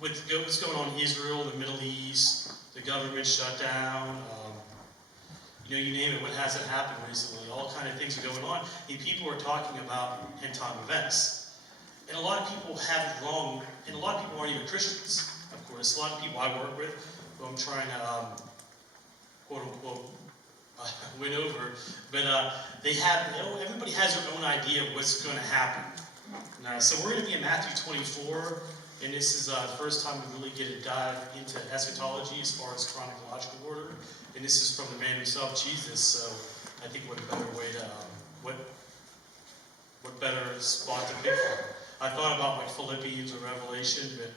with what's going on in Israel, the Middle East, the government shutdown, you name it, what hasn't happened recently, all kind of things are going on, and people are talking about end-time events. And a lot of people have it wrong, and a lot of people aren't even Christians, of course. A lot of people I work with, who I'm trying to, quote-unquote, win over, but everybody has their own idea of what's going to happen. So we're going to be in Matthew 24, and this is the first time we really get a dive into eschatology as far as chronological order. And this is from the man himself, Jesus. So I think what a better way to, what better spot to pick from. I thought about like Philippians or Revelation, but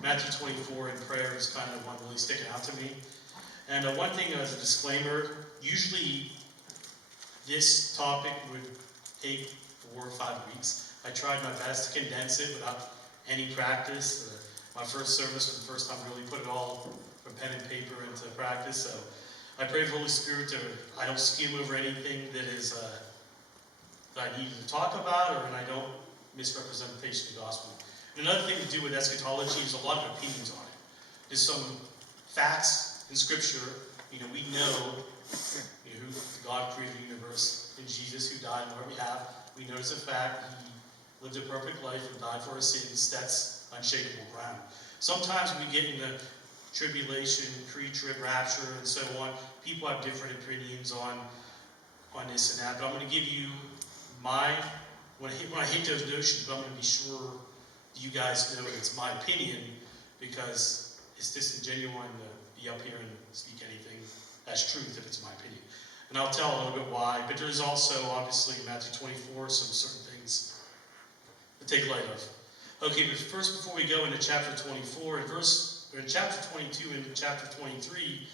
Matthew 24 in prayer is kind of one really sticking out to me. And one thing as a disclaimer, usually this topic would take 4 or 5 weeks. I tried my best to condense it without any practice. My first service was the first time I really put it all from pen and paper into practice. So I pray for the Holy Spirit I don't skim over anything that is that I need to talk about, or I don't misrepresentation of the gospel. And another thing to do with eschatology is a lot of opinions on it. There's some facts in Scripture. We know, who God created the universe, and Jesus who died on our behalf. We know it's a fact. He lived a perfect life and died for our sins. That's unshakable ground. Sometimes we get in the tribulation, pre-trib rapture, and so on. People have different opinions on this and that. But I'm going to give you when I hit those notions, but I'm going to be sure you guys know it's my opinion, because it's disingenuous to be up here and speak anything as truth if it's my opinion. And I'll tell a little bit why. But there's also, obviously, in Matthew 24, some certain things to take light of. Okay, but first, before we go into chapter 24, in chapter 22 and chapter 23,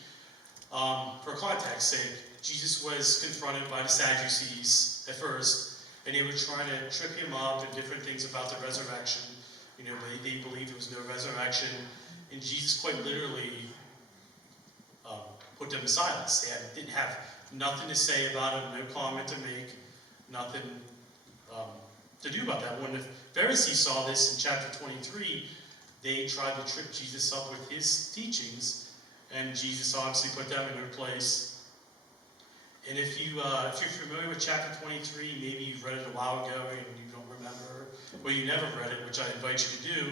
for context's sake, Jesus was confronted by the Sadducees at first, and they were trying to trip him up and different things about the resurrection. They believed there was no resurrection, and Jesus quite literally put them in silence. They didn't have nothing to say about it, no comment to make, nothing to do about that. When the Pharisees saw this in chapter 23, they tried to trip Jesus up with his teachings, and Jesus obviously put them in their place. And if you're familiar with chapter 23, maybe you've read it a while ago and you don't remember, or you never read it, which I invite you to do,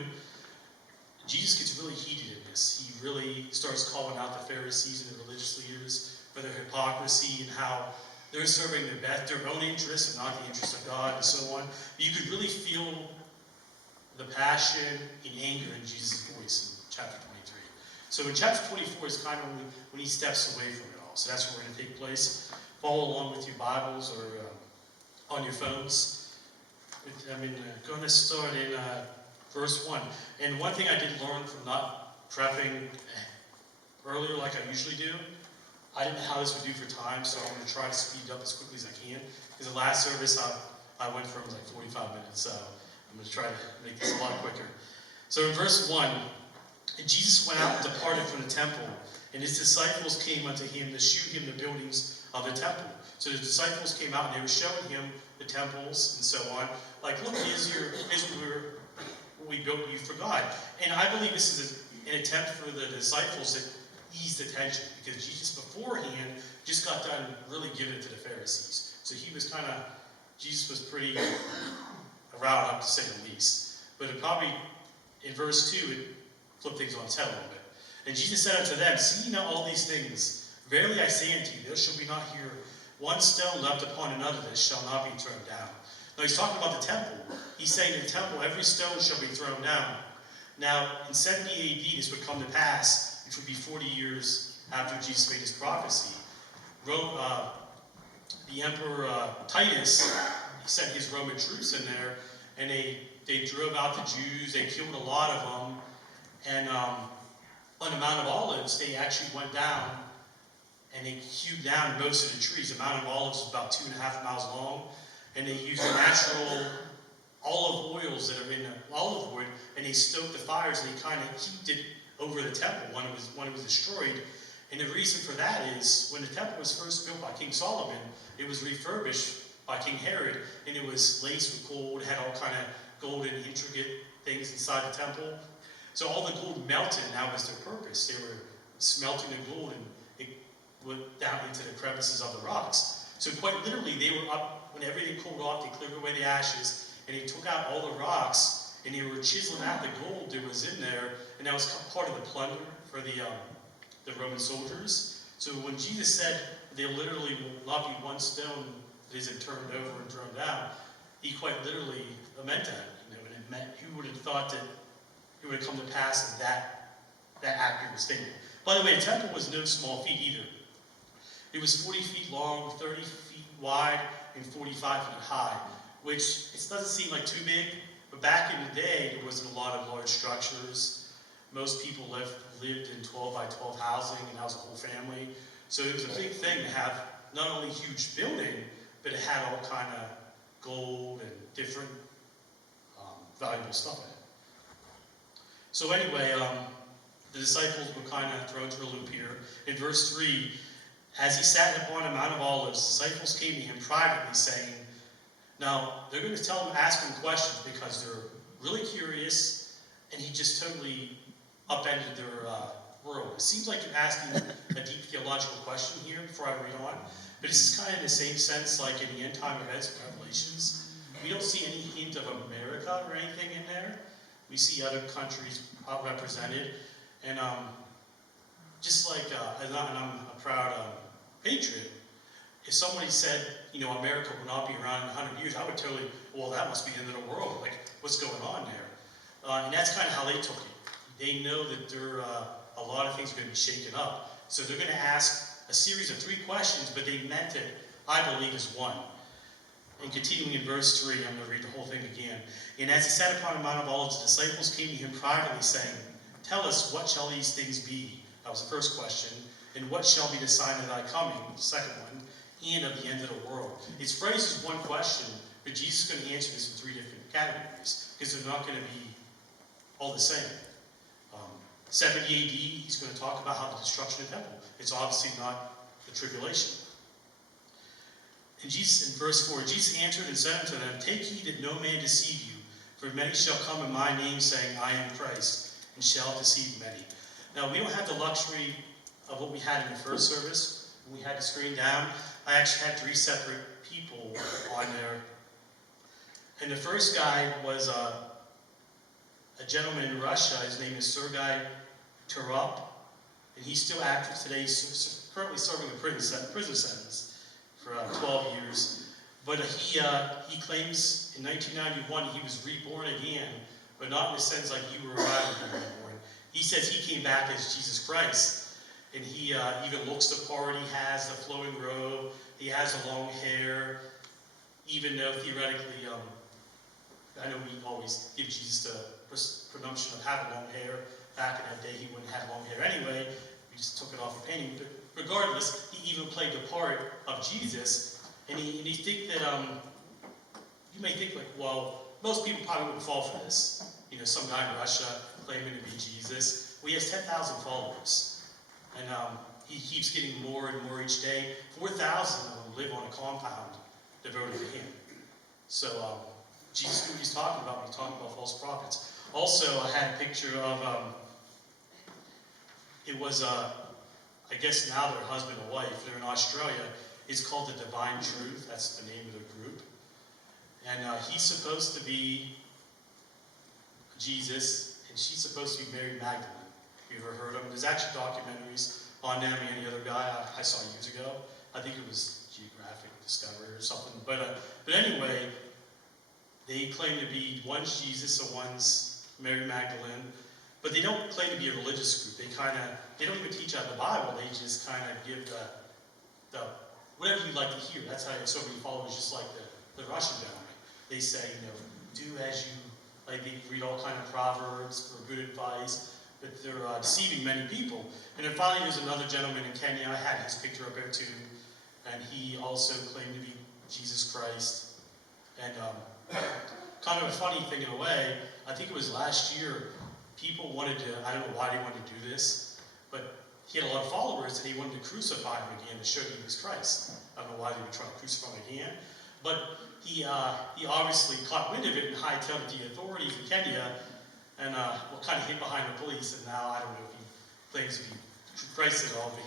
Jesus gets really heated in this. He really starts calling out the Pharisees and the religious leaders for their hypocrisy and how they're serving their own interests and not the interests of God and so on. But you could really feel the passion and anger in Jesus' voice in chapter 23. So in chapter 24 is kind of when he steps away from it all. So that's where we're going to take place. Follow along with your Bibles or on your phones. I'm going to start in verse 1. And one thing I did learn from not prepping earlier like I usually do, I didn't know how this would do for time, so I'm going to try to speed up as quickly as I can. Because the last service I went from like 45 minutes, so I'm going to try to make this a lot quicker. So in verse 1, and Jesus went out and departed from the temple, and his disciples came unto him to shew him the buildings of the temple. So the disciples came out and they were showing him the temples and so on. Like, look, here's what we built you for God. And I believe this is an attempt for the disciples to ease the tension, because Jesus beforehand just got done really giving it to the Pharisees. So Jesus was pretty riled up, to say the least. But it probably, in verse 2, it flipped things on its head a little bit. And Jesus said unto them, see ye now all these things? Verily I say unto you, there shall be not here one stone left upon another that shall not be thrown down. Now he's talking about the temple. He's saying in the temple, every stone shall be thrown down. Now, in 70 AD, this would come to pass, which would be 40 years after Jesus made his prophecy. The Emperor Titus sent his Roman troops in there, and they drove out the Jews. They killed a lot of them. And on the Mount of Olives, they actually went down and they hewed down most of the trees. The Mount of Olives is about 2.5 miles long, and they used natural olive oils that are in the olive wood, and they stoked the fires, and they kind of heaped it over the temple when it was destroyed. And the reason for that is when the temple was first built by King Solomon, it was refurbished by King Herod, and it was laced with gold, had all kind of golden intricate things inside the temple. So all the gold melted, and that was their purpose. They were smelting the gold, and it went down into the crevices of the rocks. So quite literally, they were up, when everything cooled off, they cleared away the ashes, and they took out all the rocks, and they were chiseling out the gold that was in there, and that was part of the plunder for the Roman soldiers. So when Jesus said there literally will not be one stone that isn't turned over and thrown down, he quite literally meant that. And it meant, who would have thought that it would have come to pass in that accurate statement. By the way, the temple was no small feat either. It was 40 feet long, 30 feet wide, and 45 feet high, which it doesn't seem like too big, but back in the day, there wasn't a lot of large structures. Most people lived in 12 by 12 housing, and that was a whole family. So it was a big thing to have not only a huge building, but it had all kind of gold and different valuable stuff in it. So anyway, the disciples were kind of thrown through a loop here. In verse 3, as he sat upon the Mount of Olives, disciples came to him privately, saying, now, they're going to tell him, ask him questions because they're really curious, and he just totally upended their world. It seems like you're asking a deep theological question here before I read on, but this is kind of in the same sense like in the end time events of Revelations. We don't see any hint of America or anything in there. We see other countries represented, and just like, and I'm a proud patriot, if somebody said, America will not be around in 100 years, I would totally, well, that must be the end of the world. Like, what's going on there? And that's kind of how they took it. They know that a lot of things are going to be shaken up. So they're going to ask a series of 3 questions, but they meant it, I believe, as one. And continuing in verse 3, I'm going to read the whole thing again. And as he sat upon the Mount of Olives, the disciples came to him privately, saying, tell us, what shall these things be? That was the first question. And what shall be the sign of thy coming? The second one. And of the end of the world. It's phrased as one question, but Jesus is going to answer this in 3 different categories, because they're not going to be all the same. 70 AD, he's going to talk about how the destruction of the temple. It's obviously not the tribulation. And Jesus, in verse 4, Jesus answered and said unto them, take heed that no man deceive you, for many shall come in my name, saying, I am Christ, and shall deceive many. Now, we don't have the luxury of what we had in the first service. When we had the screen down, I actually had 3 separate people on there. And the first guy was a gentleman in Russia. His name is Sergei Turop, and he's still active today. He's currently serving a prison sentence for 12 years. But he claims in 1991 he was reborn again, but not in the sense like you were around when you were reborn. He says he came back as Jesus Christ, and he even looks the part. He has the flowing robe, he has the long hair, even though theoretically, I know we always give Jesus the presumption of having long hair. Back in that day, he wouldn't have long hair anyway. We just took it off the painting. But regardless, he even played the part of Jesus. And you think that, you may think like, well, most people probably wouldn't fall for this. Some guy in Russia claiming to be Jesus. Well, he has 10,000 followers. And he keeps getting more and more each day. 4,000 of them live on a compound devoted to him. So Jesus knew what he's talking about when he's talking about false prophets. Also, I had a picture of, it was, I guess now they're husband and wife. They're in Australia. It's called The Divine Truth. That's the name of the group. And he's supposed to be Jesus, and she's supposed to be Mary Magdalene. Have you ever heard of them? There's actually documentaries on them and the other guy I saw years ago. I think it was Geographic Discovery or something. But anyway, they claim to be one's Jesus and one's Mary Magdalene. But they don't claim to be a religious group. They don't even teach out the Bible. They just kind of give the whatever you like to hear. That's how they have so many followers, just like the Russian gentleman. They say, do as you, like they read all kind of proverbs for good advice, but they're deceiving many people. And then finally there's another gentleman in Kenya. I had his picture up there too. And he also claimed to be Jesus Christ. And kind of a funny thing in a way, I think it was last year, people wanted to, I don't know why they wanted to do this, but he had a lot of followers and he wanted to crucify him again to show that he was Christ. I don't know why they were trying to crucify him again, but he obviously caught wind of it and hightailed it to the authorities in Kenya, and kind of hid behind the police, and now I don't know if he claims to be Christ at all, but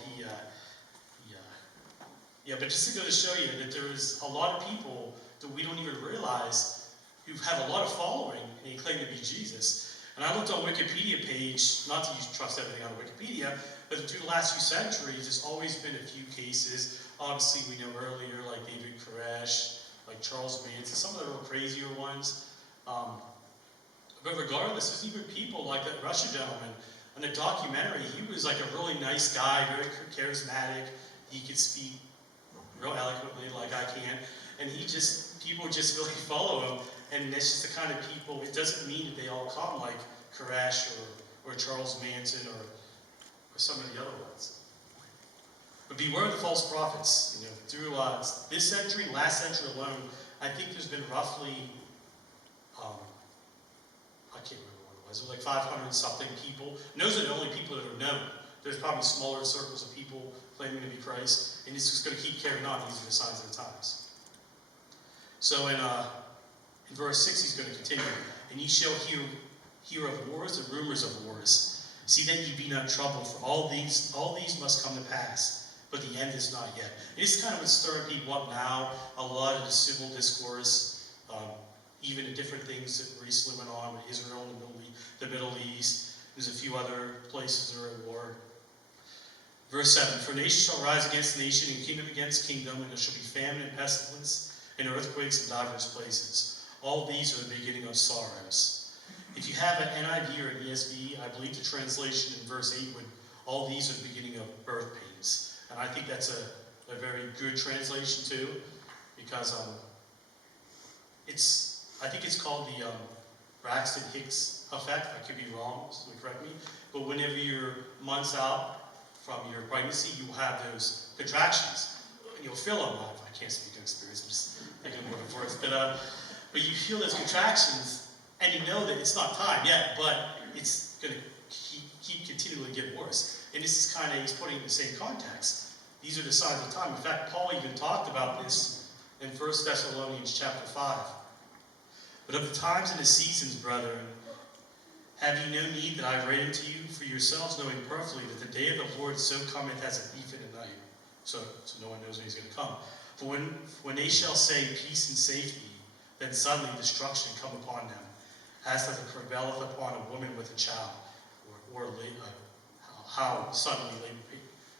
but just to go to show you that there's a lot of people that we don't even realize who have a lot of following and they claim to be Jesus. And I looked on Wikipedia page, not to trust everything on Wikipedia, but through the last few centuries, there's always been a few cases. Obviously, we know earlier, like David Koresh, like Charles Manson, some of the real crazier ones. But regardless, there's even people like that Russian gentleman. In the documentary, he was like a really nice guy, very charismatic. He could speak real eloquently like I can. And people just really follow him. And that's just the kind of people, it doesn't mean that they all come like Koresh or Charles Manson or some of the other ones. But beware of the false prophets. Through this century, last century alone, I think there's been roughly, I can't remember what it was like 500 something people. And those are the only people that are known. There's probably smaller circles of people claiming to be Christ, and it's just going to keep carrying on. These are the signs of the times. So in verse 6, he's going to continue. And ye shall hear of wars and rumors of wars. See that ye be not troubled, for all these must come to pass, but the end is not yet. And this is kind of what's stirring people up now. A lot of the civil discourse, even the different things that recently went on with Israel and the Middle East. There's a few other places that are at war. Verse 7, for nation shall rise against nation, and kingdom against kingdom, and there shall be famine and pestilence, and earthquakes in divers places. All these are the beginning of sorrows. If you have an NIV or an ESV, I believe the translation in verse 8 would, all these are the beginning of birth pains. And I think that's a very good translation too, because I think it's called the Braxton Hicks effect. I could be wrong, so correct me. But whenever you're months out from your pregnancy, you will have those contractions. You'll feel them. I can't speak to experience, I'm just thinking of what words. But you feel those contractions, and you know that it's not time yet, but it's going to keep continually get worse. And this is kind of, he's putting it in the same context. These are the signs of the time. In fact, Paul even talked about this in 1 Thessalonians chapter 5. But of the times and the seasons, brethren, have ye no need that I write unto you, for yourselves knowing perfectly that the day of the Lord so cometh as a thief in the night. So no one knows when he's going to come. For when they shall say peace and safety, then suddenly destruction come upon them, as that it prevaileth upon a woman with a child, or how suddenly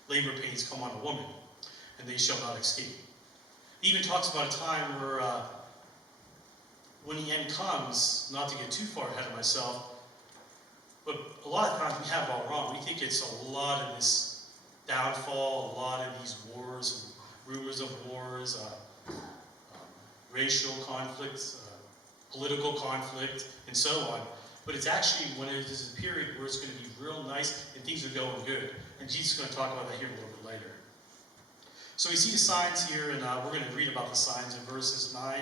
labor pains come on a woman, and they shall not escape. He even talks about a time where when the end comes, not to get too far ahead of myself, but a lot of times we have it all wrong. We think it's a lot of this downfall, a lot of these wars, rumors of wars, racial conflicts, political conflict, and so on. But it's actually when it is a period where it's going to be real nice and things are going good. And Jesus is going to talk about that here a little bit later. So we see the signs here, and we're going to read about the signs in verses 9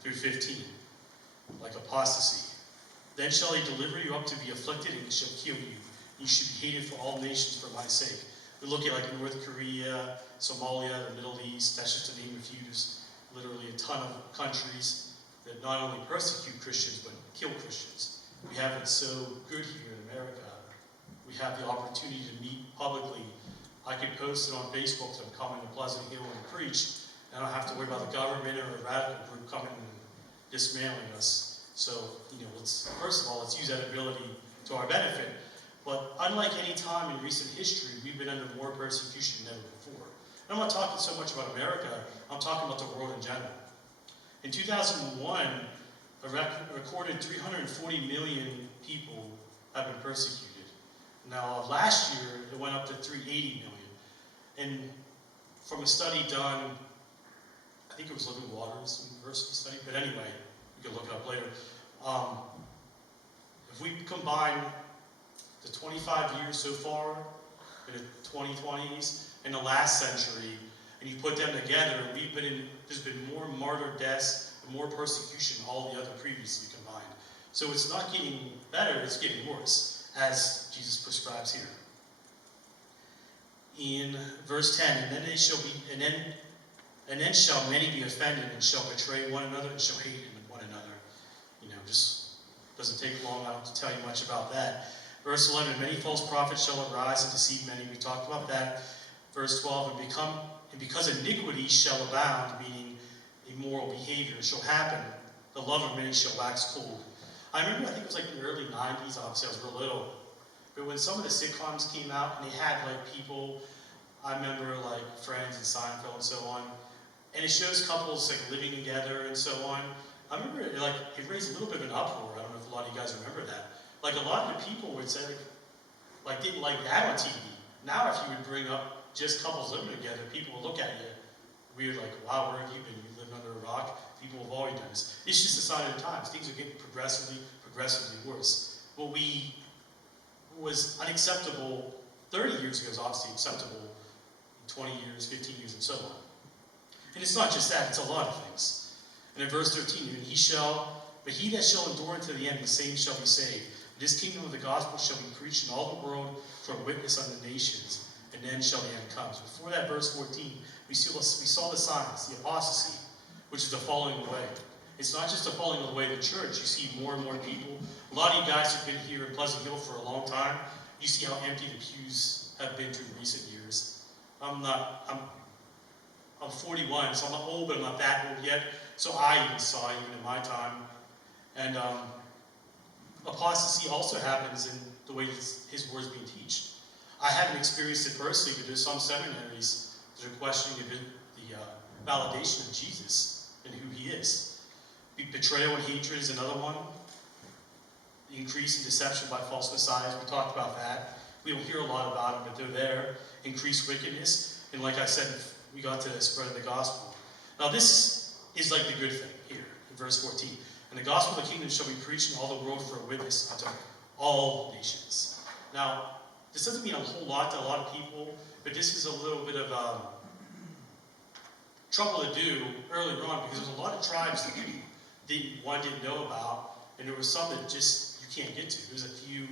through 15, like apostasy. Then shall he deliver you up to be afflicted, and he shall kill you. You should be hated for all nations for my sake. We look at like North Korea, Somalia, the Middle East. That's just to name a few. There's literally a ton of countries that not only persecute Christians, but kill Christians. We have it so good here in America. We have the opportunity to meet publicly. I could post it on Facebook that I'm coming to Pleasant Hill and preach. I don't have to worry about the government or a radical group coming and dismantling us. So, first of all, let's use that ability to our benefit. But unlike any time in recent history, we've been under more persecution than ever before. And I'm not talking so much about America, I'm talking about the world in general. In 2001, a recorded 340 million people have been persecuted. Now, last year, it went up to 380 million. And from a study done, I think it was Living Waters University study, but anyway, you can look it up later. If we combine the 25 years so far in the 2020s and the last century, and you put them together, there's been more martyr deaths and more persecution than all the other previously combined. So it's not getting better, it's getting worse, as Jesus prescribes here. In verse 10, and then shall many be offended, and shall betray one another, and shall hate one another. Just Doesn't take long to tell you much about that. Verse 11, many false prophets shall arise and deceive many. We talked about that. Verse 12, and because iniquity shall abound, meaning immoral behavior shall happen, the love of many shall wax cold. I remember, I think it was like in the early 90s, obviously I was real little, but when some of the sitcoms came out and they had like people, I remember like Friends and Seinfeld and so on, and it shows couples like living together and so on. I remember it raised a little bit of an uproar. I don't know if a lot of you guys remember that. Like a lot of the people would say like didn't like that on TV. Now if you would bring up just couples living together, people would look at you weird, like, wow, where have you been? You lived under a rock? People have always done this. It's just a sign of the times. Things are getting progressively worse. What was unacceptable 30 years ago is obviously acceptable in 20 years, 15 years, and so on. And it's not just that, it's a lot of things. And in verse 13, but he that shall endure unto the end, the same shall be saved. This kingdom of the gospel shall be preached in all the world for a witness unto the nations, and then shall the end come. Before that, verse 14, we saw the signs, the apostasy, which is the falling away. It's not just the falling away of the church. You see more and more people. A lot of you guys have been here in Pleasant Hill for a long time. You see how empty the pews have been through recent years. I'm 41, so I'm not old, but I'm not that old yet. So I even saw, even in my time. And apostasy also happens in the way his word's being taught. I haven't experienced it personally, but there's some seminaries that are questioning the validation of Jesus and who he is. Betrayal and hatred is another one. The increase in deception by false messiahs, we talked about that. We don't hear a lot about them, but they're there. Increased wickedness, and like I said, we got to spread the gospel. Now this is like the good thing here, in verse 14. And the gospel of the kingdom shall be preached in all the world for a witness unto all nations. Now, this doesn't mean a whole lot to a lot of people, but this is a little bit of trouble to do earlier on, because there's a lot of tribes that one didn't know about, and there were some that just you can't get to. There's a few,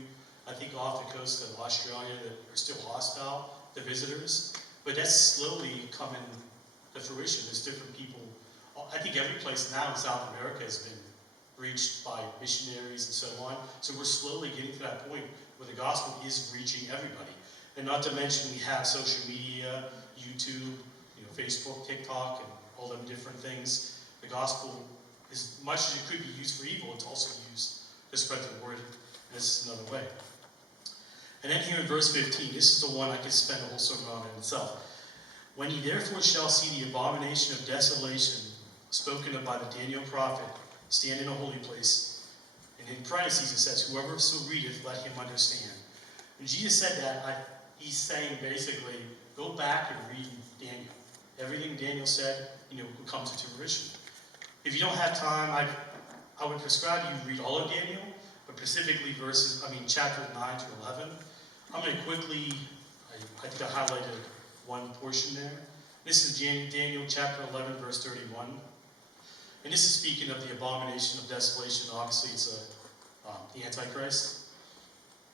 I think, off the coast of Australia that are still hostile to visitors, but that's slowly coming to fruition. There's different people. I think every place now in South America has been reached by missionaries and so on. So we're slowly getting to that point where the gospel is reaching everybody. And not to mention we have social media, YouTube, Facebook, TikTok, and all them different things. The gospel, as much as it could be used for evil, it's also used to spread the word. This is another way. And then here in verse 15, this is the one I could spend a whole sermon on in itself. When ye therefore shall see the abomination of desolation spoken of by the Daniel prophet stand in a holy place, and in parentheses it says, whoever so readeth, let him understand. When Jesus said that, he's saying basically, go back and read Daniel. Everything Daniel said, comes into fruition. If you don't have time, I would prescribe you read all of Daniel, but specifically chapters 9 to 11. I'm going to quickly, I think I highlighted one portion there. This is Daniel chapter 11, verse 31. And this is speaking of the abomination of desolation. Obviously, it's the Antichrist.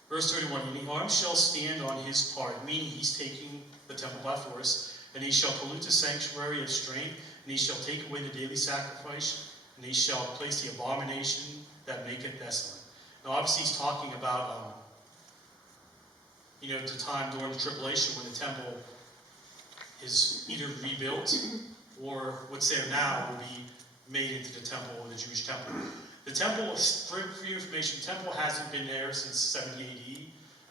Verse 31, and the arm shall stand on his part, meaning he's taking the temple by force, and he shall pollute the sanctuary of strength, and he shall take away the daily sacrifice, and he shall place the abomination that maketh desolate. Now, obviously, he's talking about, the time during the tribulation when the temple is either rebuilt or what's there now will be made into the temple, or the Jewish temple. The temple, for your information, the temple hasn't been there since 70 AD.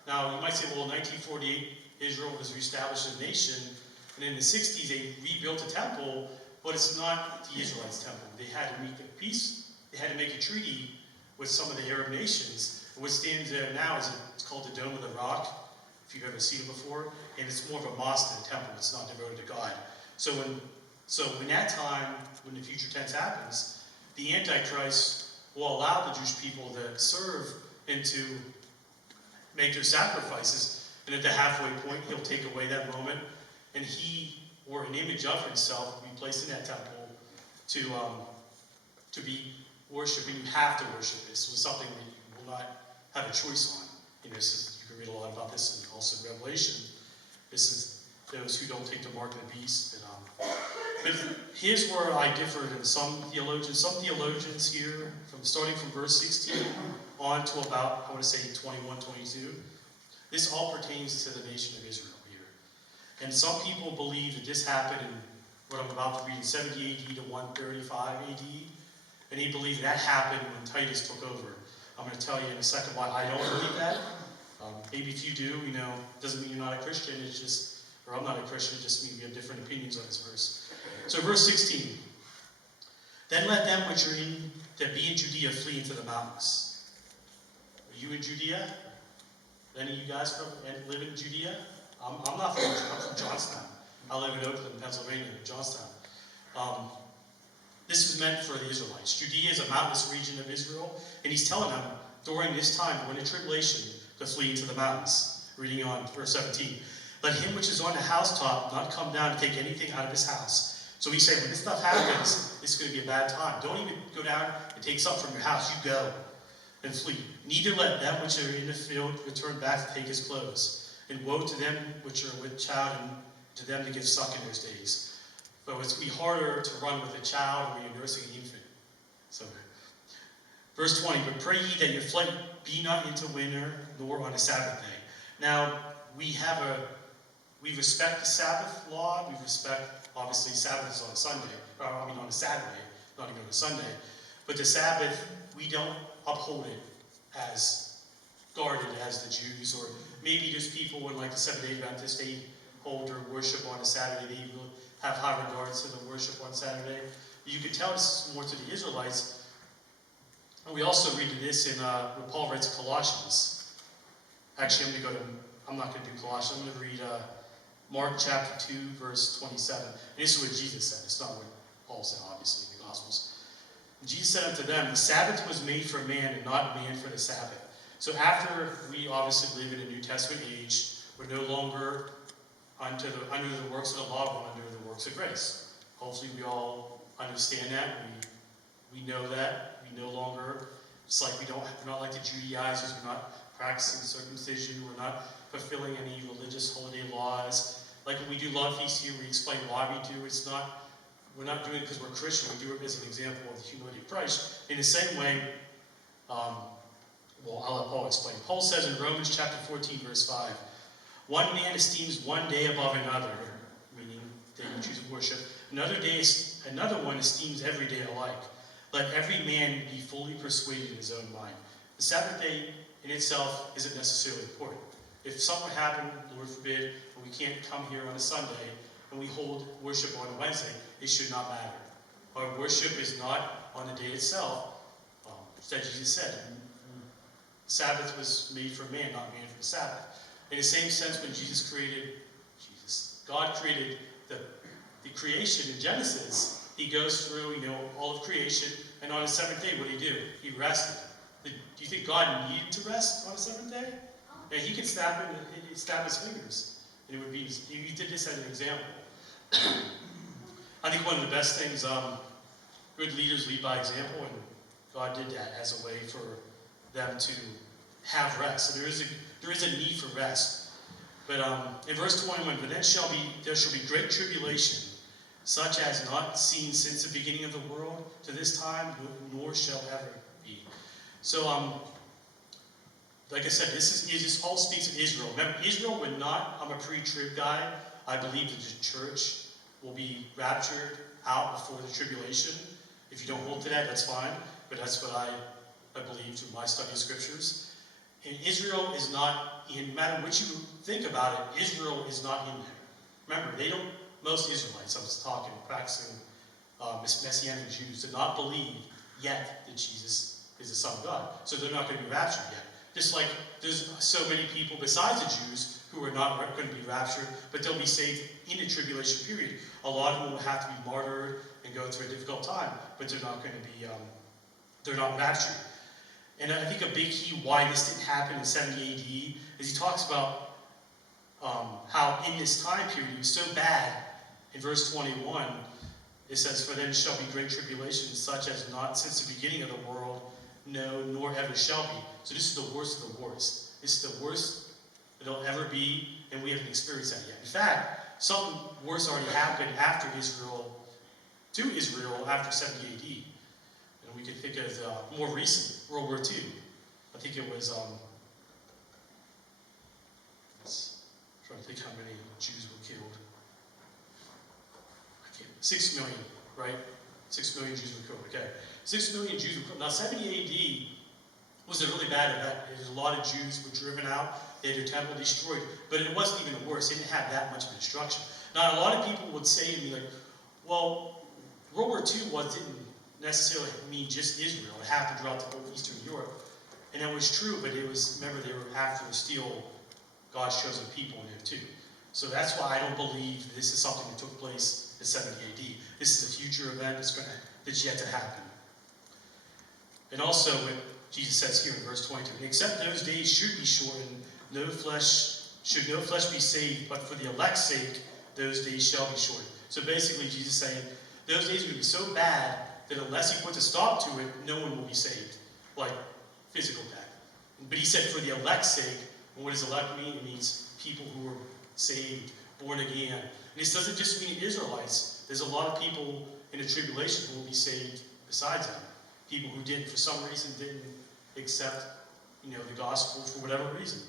Now, you might say, well, in 1948, Israel was reestablished as a nation, and in the 60s, they rebuilt the temple, but it's not the Israelites' temple. They had to make a peace, they had to make a treaty with some of the Arab nations. And what stands there now it's called the Dome of the Rock, if you've ever seen it before, and it's more of a mosque than a temple. It's not devoted to God. So when that time, when the future tense happens, the Antichrist will allow the Jewish people to serve and to make their sacrifices, and at the halfway point, he'll take away that moment, and he, or an image of himself, will be placed in that temple to be worshipped, and you have to worship this. So it's something that you will not have a choice on. You can read a lot about this, and also in Revelation. This is those who don't take the mark of the beast, and But here's where I differ in some theologians. Some theologians here, starting from verse 16 on to about, I want to say 21, 22, this all pertains to the nation of Israel here. And some people believe that this happened in what I'm about to read in 70 AD to 135 AD. And he believed that happened when Titus took over. I'm going to tell you in a second why I don't believe that. Maybe if you do, doesn't mean you're not a Christian. It's just, or I'm not a Christian, it just means we have different opinions on this verse. So verse 16. Then let them which are that be in Judea flee into the mountains. Are you in Judea? Any of you guys live in Judea? I'm not from, I'm from Johnstown. I live in Oakland, Pennsylvania, Johnstown. This is meant for the Israelites. Judea is a mountainous region of Israel, and he's telling them during this time, during the tribulation, to flee into the mountains. Reading on verse 17. Let him which is on the housetop not come down to take anything out of his house. So he's saying when this stuff happens, it's going to be a bad time. Don't even go down and take something from your house. You go and flee. Neither let them which are in the field return back to take his clothes. And woe to them which are with child, and to them to give suck in those days. But it's going to be harder to run with a child when you're nursing an infant. So, verse 20, but pray ye that your flight be not into winter, nor on a Sabbath day. Now, we respect the Sabbath law. We respect, obviously, Sabbath is on a Sunday. On a Saturday, not even on a Sunday. But the Sabbath, we don't uphold it as guarded as the Jews. Or maybe there's people in like the Seventh-day Adventist, they hold their worship on a Saturday. They even have high regards to the worship on Saturday. You could tell this is more to the Israelites. And we also read this in when Paul writes Colossians. Actually, I'm not going to do Colossians. I'm going to read Mark chapter 2, verse 27. And this is what Jesus said. It's not what Paul said, obviously, in the Gospels. And Jesus said unto them, the Sabbath was made for man, and not man for the Sabbath. So after we obviously live in a New Testament age, we're no longer under the works of the law, but under the works of grace. Hopefully we all understand that. We know that. We no longer, it's like we're not like the Judaizers, we're not practicing circumcision, we're not fulfilling any religious holiday laws. Like when we do love feasts here, we explain why we do. We're not doing it because we're Christian, we do it as an example of the humility of Christ. In the same way, I'll let Paul explain. Paul says in Romans chapter 14, verse 5, one man esteems one day above another, meaning day you choose to worship. Another one esteems every day alike. Let every man be fully persuaded in his own mind. The Sabbath day in itself isn't necessarily important. If something happened, Lord forbid, and we can't come here on a Sunday, and we hold worship on a Wednesday, it should not matter. Our worship is not on the day itself. As Jesus said, Sabbath was made for man, not man for the Sabbath. In the same sense, when God created the creation in Genesis, he goes through, all of creation, and on the seventh day, what did he do? He rested. Do you think God needed to rest on the seventh day? And he could snap his fingers. And it would be, he did this as an example. I think one of the best things, good leaders lead by example, and God did that as a way for them to have rest. So there is a need for rest. But in verse 21, but then there shall be great tribulation, such as not seen since the beginning of the world to this time, nor shall ever be. So, like I said, this all speaks of Israel. Remember, Israel would not, I'm a pre-trib guy, I believe that the church will be raptured out before the tribulation. If you don't hold to that, that's fine, but that's what I believe through my study of scriptures. And Israel is not, no matter what you think about it, Israel is not in there. Remember, most Israelites, I'm talking, practicing Messianic Jews, do not believe yet that Jesus is the Son of God. So they're not going to be raptured yet. Just like there's so many people besides the Jews who are not going to be raptured, but they'll be saved in the tribulation period. A lot of them will have to be martyred and go through a difficult time, but they're not going to be, they're not raptured. And I think a big key why this didn't happen in 70 AD is he talks about how in this time period it was so bad. In verse 21, it says, for then shall be great tribulation, such as not since the beginning of the world, no, nor ever shall be. So this is the worst of the worst. This is the worst it'll ever be, and we haven't experienced that yet. In fact, something worse already happened after Israel to Israel after 70 AD. And we could think of more recent, World War II. I think it was, trying to think how many Jews were killed. 6 million, right? 6 million Jews were killed, okay. 6 million Jews were killed. Now 70 AD was a really bad event. A lot of Jews were driven out. They had their temple destroyed. But it wasn't even worse. They didn't have that much of destruction. Now a lot of people would say to me like, well, World War II didn't necessarily mean just Israel. It happened throughout the whole Eastern Europe. And that was true, but it was, remember, they were after the steel God's chosen people in there too. So that's why I don't believe this is something that took place in 70 AD. This is a future event that's yet to happen. And also, when Jesus says here in verse 22, and except those days should be shortened, no flesh be saved, but for the elect's sake, those days shall be shortened. So basically, Jesus is saying, those days are going to be so bad that unless he puts a stop to it, no one will be saved, like physical death. But he said for the elect's sake, and what does elect mean? It means people who are saved, born again. And this doesn't just mean Israelites. There's a lot of people in the tribulation who will be saved besides them. People who didn't, for some reason, didn't accept, the gospel for whatever reason.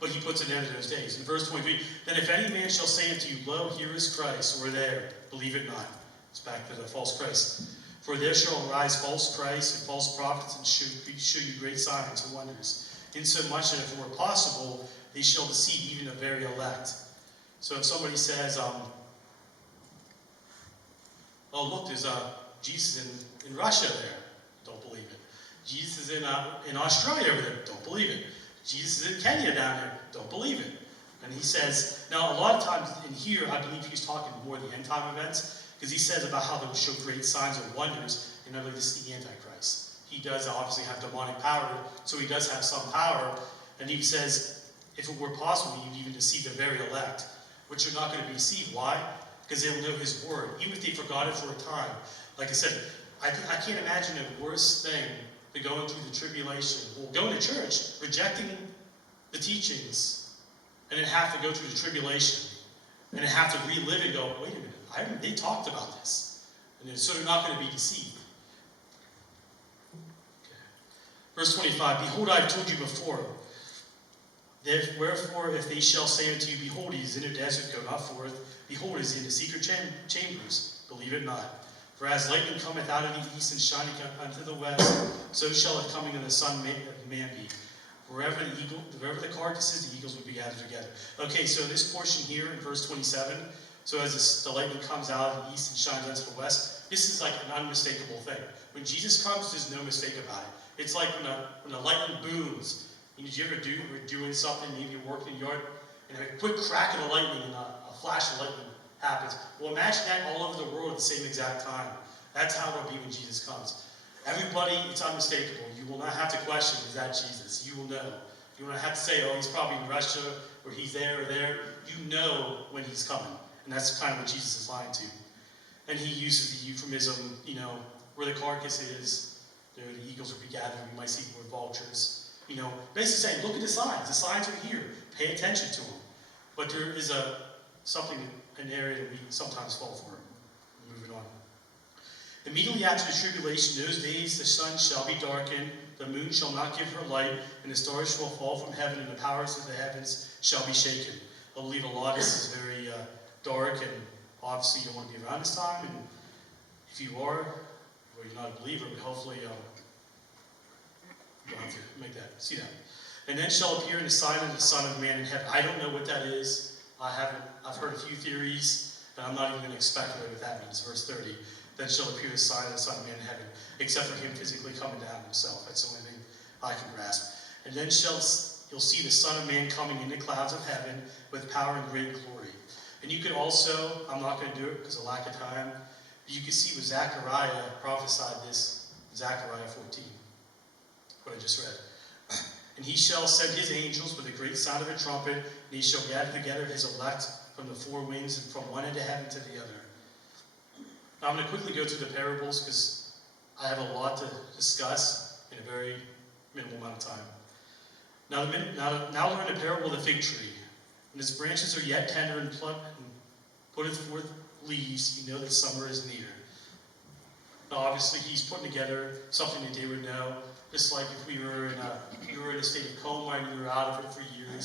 But he puts an end to those days. In verse 23, then if any man shall say unto you, lo, here is Christ, or there, believe it not. It's back to the false Christ. For there shall arise false Christs and false prophets, and show you great signs and wonders, insomuch that if it were possible, they shall deceive even the very elect. So if somebody says, oh look, there's Jesus in Russia there, don't believe it. Jesus is in Australia over there, don't believe it. Jesus is in Kenya down there, don't believe it. And he says, now a lot of times in here, I believe he's talking more of the end time events, because he says about how they will show great signs and wonders, and I believe this is the Antichrist. He does obviously have demonic power, so he does have some power, and he says, if it were possible, you'd even deceive the very elect, which are not going to be deceived. Why? Because they will know his word, even if they forgot it for a time. Like I said, I can't imagine a worse thing than going through the tribulation, or going to church, rejecting the teachings, and then have to go through the tribulation, and then have to relive it and go, wait a minute, they talked about this. And then, so they're not going to be deceived. Okay. Verse 25, behold, I have told you before. Wherefore, if they shall say unto you, behold, he is in the desert, go not forth. Behold, he is in the secret chambers, believe it not. For as lightning cometh out of the east and shining unto the west, so shall the coming of the Son of Man be. Wherever the carcass is, the eagles will be gathered together. Okay, so this portion here in verse 27, so as the lightning comes out of the east and shines unto the west, this is like an unmistakable thing. When Jesus comes, there's no mistake about it. It's like when the lightning booms. Did you ever we're doing something, maybe you're working in the yard, and a quick crack of the lightning and a flash of lightning happens. Well, imagine that all over the world at the same exact time. That's how it'll be when Jesus comes. Everybody, it's unmistakable. You will not have to question, is that Jesus? You will know. You won't have to say, oh, he's probably in Russia, or he's there or there. You know when he's coming. And that's kind of what Jesus is lying to. And he uses the euphemism, where the carcass is, the eagles will be gathered. You might see more vultures. Basically saying, look at the signs. The signs are here. Pay attention to them. But there is an area that we sometimes fall for. Moving on. Immediately after the tribulation, those days the sun shall be darkened, the moon shall not give her light, and the stars shall fall from heaven, and the powers of the heavens shall be shaken. I believe a lot of this is very dark, and obviously you don't want to be around this time. And if you are, or you're not a believer, but hopefully you'll have to see that. And then shall appear in the sign of the Son of Man in heaven. I don't know what that is. I've heard a few theories, but I'm not even going to speculate what that means. Verse 30. Then shall appear the sign of the Son of Man in heaven, except for him physically coming down himself. That's the only thing I can grasp. And then you'll see the Son of Man coming in the clouds of heaven with power and great glory. And you could also, I'm not going to do it because of lack of time, you can see where Zechariah prophesied this, Zechariah 14, what I just read. And he shall send his angels with a great sound of a trumpet, and he shall gather together his elect from the four winds and from one end of heaven to the other. Now I'm going to quickly go through the parables because I have a lot to discuss in a very minimal amount of time. Now learn the parable of the fig tree. When its branches are yet tender and putteth forth leaves, you know that summer is near. Obviously, he's putting together something that they would know. Just like if we were in a state of coma and we were out of it for years.